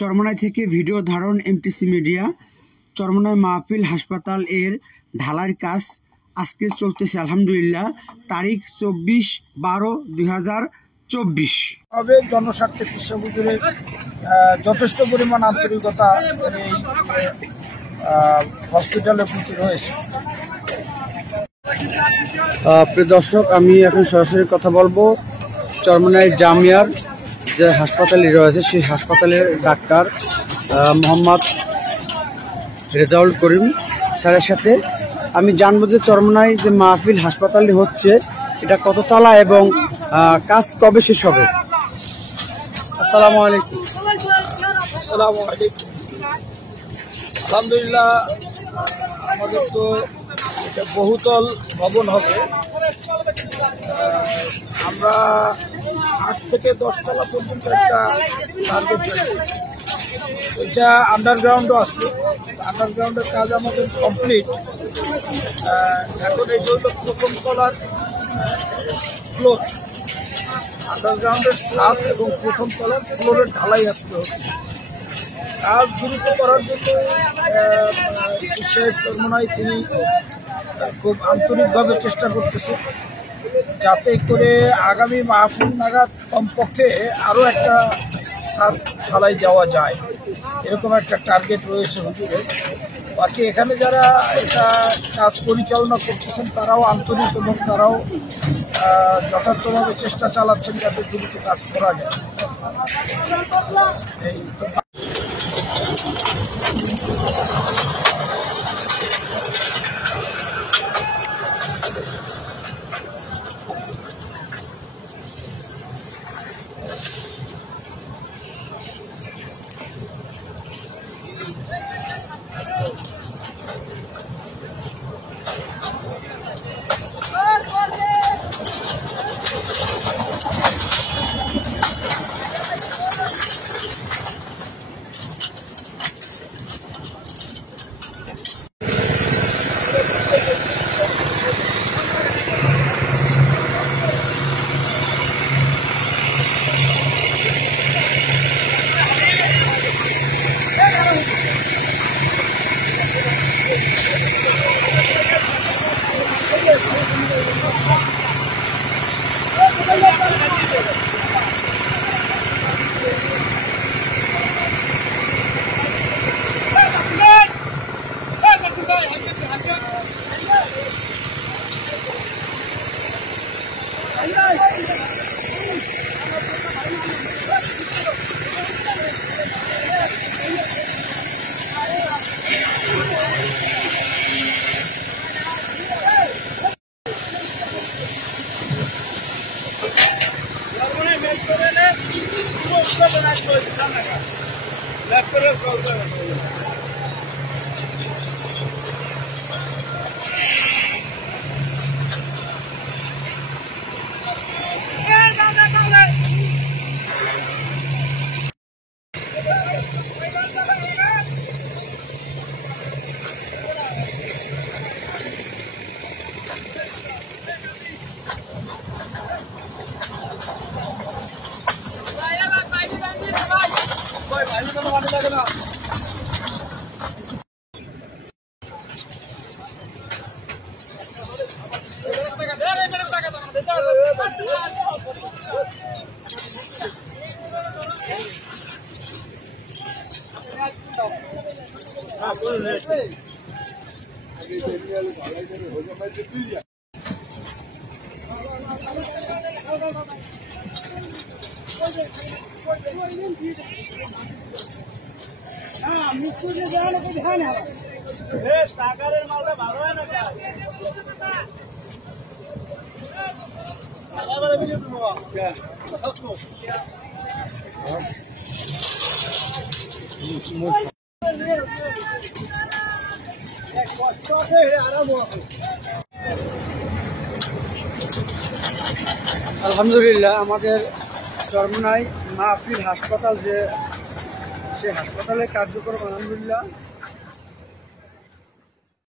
চরমনাই থেকে ভিডিও ধারণ MTC media. Charmonai মাহফিল হাসপাতাল এর ঢালাইয়ের কাজ আজকে চলতেছে আলহামদুলিল্লাহ। তারিখ 24/12/2024। তবে জনস্বার্থে কৃষ্ণ হুজুরের যথেষ্ট পরিমাণ আন্তরিকতা এই হসপিটালের প্রতি রয়েছে। প্রিয় দর্শক, আমি এখন সরাসরি কথা বলবো চরমনাই জামিয়ার যে হাসপাতালে রয়েছে সেই হাসপাতালের ডাক্তার মোহাম্মদ রেজাউল করিম স্যারের সাথে। আমি জানবো যে চরমনাই যে মাহফিল হাসপাতালটি হচ্ছে এটা কত তলা এবং কাজ কবে শেষ হবে। আসসালামু আলাইকুম। আসসালামু আলাইকুম। আলহামদুলিল্লাহ, আমাদের তো এটা বহুতল ভবন হবে। আমরা 8 থেকে 10 তলা পর্যন্ত একটা টার্গেট রয়েছে। এটা আন্ডারগ্রাউন্ডও আছে। আন্ডারগ্রাউন্ডের কাজ আমাদের কমপ্লিট। এখন এই যে প্রথম তলার ফ্লোর, আন্ডারগ্রাউন্ডের ছাদ এবং প্রথম তলার ফ্লোরের ঢালাই আসতে হচ্ছে। কাজ দ্রুত করার জন্য শেখ চরমনাই তিনি খুব আন্তরিকভাবে চেষ্টা করতেছে যাতে করে আগামী মাহফিল নাগাদ কমপক্ষে আরও একটা ছাদ ঢালাই দেওয়া যায়, এরকম একটা টার্গেট রয়েছে হুজুরের। বাকি এখানে যারা এটা কাজ পরিচালনা করতেছেন তারাও আন্তরিক এবং তারাও যথার্থভাবে চেষ্টা চালাচ্ছেন যাতে দ্রুত কাজ করা যায়। এই আলহামদুলিল্লাহ, আমাদের চরমনাই মাহফিল হাসপাতাল যে সেই হাসপাতালের কার্যক্রম আলহামদুলিল্লাহ